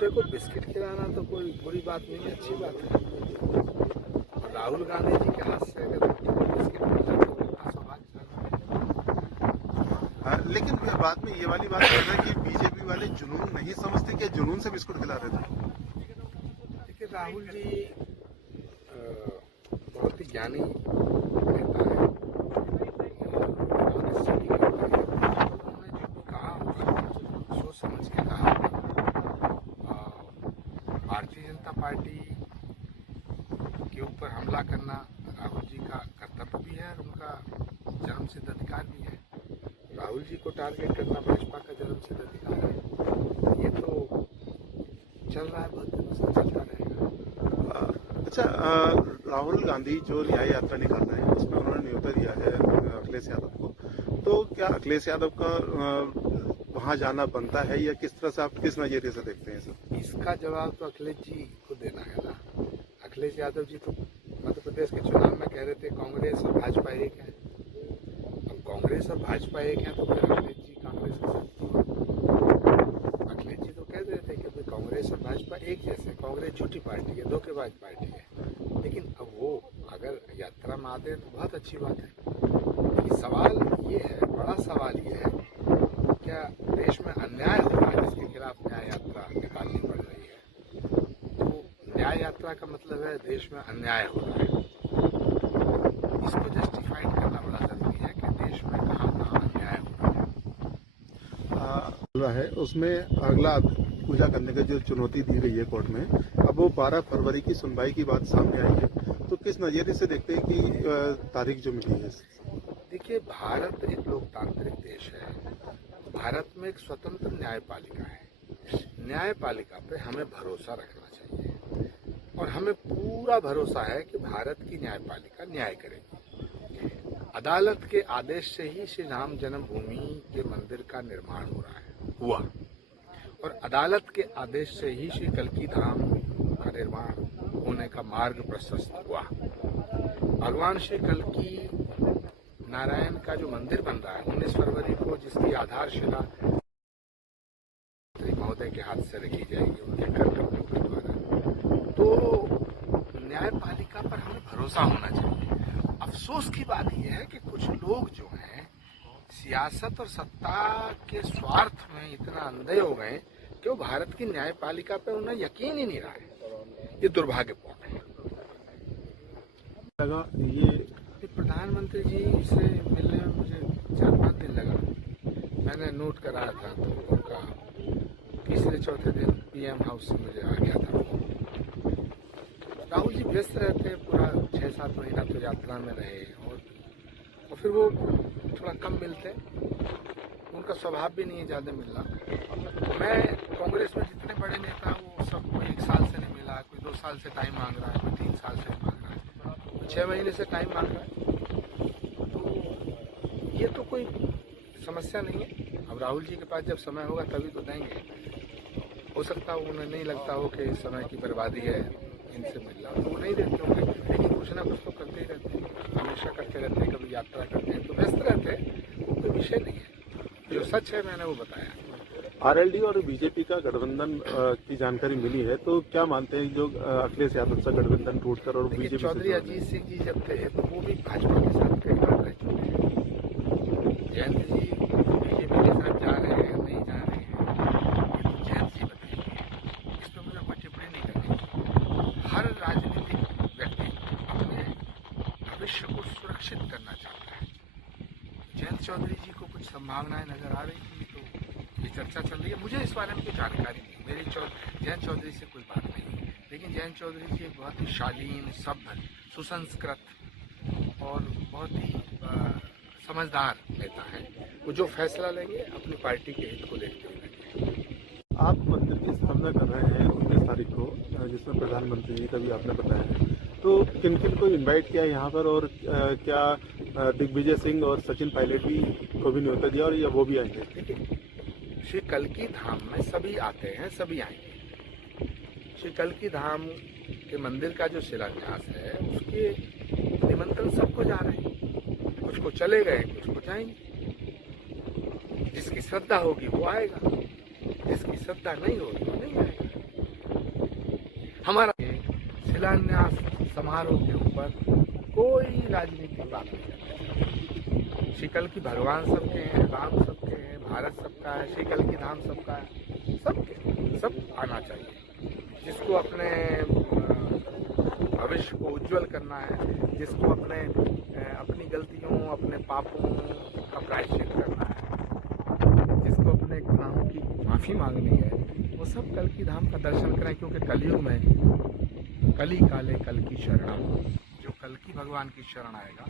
कुत्ते को बिस्किट खिलाना तो कोई बुरी बात नहीं है, अच्छी बात है। और राहुल गांधी जी के हाथ से अगर कुत्ते को बिस्किट मिल जाए तो बड़ा सौभाग्यशाली। लेकिन बाद में ये वाली बात कर रहे हैं कि बीजेपी वाले जुनून नहीं समझते कि जुनून से बिस्कुट खिला रहे थे। देखिए, राहुल जी बहुत ही ज्ञानी नेता है, बहुत सही करते हैं। उन्होंने जो भी कहा होगा सोच समझ के कहा होगा। भारतीय जनता पार्टी के ऊपर हमला करना राहुल जी का कर्तव्य भी है और उनका जन्मसिद्ध अधिकार भी है। राहुल जी को टारगेट करना भाजपा का जन्मसिद्ध अधिकार है। ये तो चल रहा है, बहुत दिनों से चलता रहेगा। अच्छा, राहुल गांधी जो न्याय यात्रा निकाल रहे हैं उसमें उन्होंने न्योता दिया है अखिलेश यादव को, तो क्या अखिलेश यादव का वहां जाना बनता है या किस तरह से आप किस नजरिए से देखते हैं सर? इसका जवाब तो अखिलेश जी को देना है ना। अखिलेश यादव जी तो मध्य प्रदेश के चुनाव में कह रहे थे कांग्रेस और भाजपा एक है। अब कांग्रेस और भाजपा एक है तो फिर अखिलेश जी कांग्रेस के साथ क्यों? अखिलेश जी तो कह रहे थे कि कांग्रेस और भाजपा एक जैसे, कांग्रेस झूठी पार्टी है, धोखेबाज पार्टी है। लेकिन अब वो अगर यात्रा में आते हैं तो बहुत अच्छी बात है। लेकिन सवाल ये है, बड़ा सवाल ये है, क्या देश में अन्याय हो रहा है जिसके खिलाफ न्याय यात्रा निकालनी पड़ रही है? तो न्याय यात्रा का मतलब है देश में अन्याय हो रहा है। इसको जस्टिफाइड करना बड़ा जरूरी है कि देश में कहाँ कहाँ अन्याय हो रहा है। उसमें अगला पूजा करने की जो चुनौती दी गई है कोर्ट में, अब वो 12 फरवरी की सुनवाई की बात सामने आई है, तो किस नजरिए से देखते हैं कि तारीख जो मिली है? देखिए, भारत एक लोकतांत्रिक देश है। भारत में एक स्वतंत्र न्यायपालिका है। न्यायपालिका पे हमें भरोसा रखना चाहिए और हमें पूरा भरोसा है कि भारत की न्यायपालिका न्याय करेगी। अदालत के आदेश से ही श्री राम जन्मभूमि के मंदिर का निर्माण हुआ और अदालत के आदेश से ही श्री कल्की धाम का निर्माण होने का मार्ग प्रशस्त हुआ। भगवान श्री कल्की नारायण का जो मंदिर बन रहा है 19 फरवरी को, जिसकी आधारशिला महोदय के हाथ से रखी जाएगी, उनके कर कमलों के द्वारा, तो न्यायपालिका पर हमें भरोसा होना चाहिए। अफसोस की बात यह है कि कुछ लोग जो हैं सियासत और सत्ता के स्वार्थ में इतना अंधे हो गए कि वो भारत की न्यायपालिका पर उन्हें यकीन ही नहीं रहा है। ये दुर्भाग्यपूर्ण है। ये प्रधानमंत्री जी से मिलने में मुझे 4-5 दिन लगा। मैंने नोट कराया था तो उनका तीसरे चौथे दिन पीएम हाउस से मुझे आ गया था। राहुल जी व्यस्त रहते, पूरा 6-7 महीना तो यात्रा में रहे और फिर वो थोड़ा कम मिलते। उनका स्वभाव भी नहीं है ज़्यादा मिलना। मैं कांग्रेस में जितने बड़े नेता वो सब, कोई 1 साल से नहीं मिला, कोई 2 साल से टाइम मांग रहा है, कोई 3 साल से मांग रहा है, 6 महीने से टाइम मांग रहा है। तो ये तो कोई समस्या नहीं है। अब राहुल जी के पास जब समय होगा तभी तो देंगे। हो सकता है उन्हें नहीं लगता हो कि इस समय की बर्बादी है इनसे मिलना, तो वो नहीं देते होंगे, लेकिन कुछ ना कुछ तो करते ही रहते हैं, हमेशा करते रहते हैं। कभी यात्रा करते हैं तो व्यस्त रहते हैं, वो कोई विषय नहीं है। जो सच है मैंने वो बताया। आरएलडी और बीजेपी का गठबंधन की जानकारी मिली है, तो क्या मानते हैं जो अखिलेश यादव से गठबंधन टूटकर और बीजेपी चौधरी अजीत सिंह जी जब थे तो वो भी भाजपा के साथ कई बार रह चुके हैं। जयंत जी बीजेपी के साथ जा रहे हैं नहीं जा रहे हैं, ये तो जयंत जी बताएंगे, इस पर मुझे कोई टिप्पणी नहीं करनी। हर राजनीतिक व्यक्ति अपने भविष्य को सुरक्षित करना चाहता है। जयंत चौधरी जी को कुछ संभावनाएं नजर आ रही थी तो ये चर्चा चल रही है। मुझे इस बारे में कोई जानकारी नहीं, मेरी जयंत चौधरी से कोई बात नहीं। लेकिन जयंत चौधरी जी एक बहुत ही शालीन, सभ्य, सुसंस्कृत और बहुत ही समझदार नेता हैं। वो जो फैसला लेंगे अपनी पार्टी के हित को देखते हुए लेंगे। आप मंदिर की स्थापना कर रहे हैं 19 तारीख को, जिसमें प्रधानमंत्री जी का भी आपने बताया है, तो किन किन को इनवाइट किया यहाँ पर और क्या दिग्विजय सिंह और सचिन पायलट भी को भी न्योता दिया और या वो भी आएंगे? देखिए, श्री कल्की धाम में सभी आते हैं, सभी आएंगे। श्री कल्की धाम के मंदिर का जो शिलान्यास है उसके निमंत्रण सबको जा रहे हैं। कुछ को चले गए, कुछ को जाएंगे। जिसकी श्रद्धा होगी वो आएगा, जिसकी श्रद्धा नहीं होगी वो नहीं आएगा। हमारा शिलान्यास समारोह के ऊपर कोई राजनीतिक बात नहीं करना। श्री कल्कि भगवान सबके हैं, राम सबके हैं, भारत सबका है, श्री कल्कि धाम सबका है, सब आना चाहिए। जिसको अपने भविष्य को उज्जवल करना है, जिसको अपनी गलतियों, अपने पापों का प्रायश्चित करना है, जिसको अपने गुनाहों की माफी मांगनी है, वो सब कल्कि धाम का दर्शन करें। क्योंकि कलयुग में कली काले कल्कि शरणम, जो कल्कि भगवान की शरण आएगा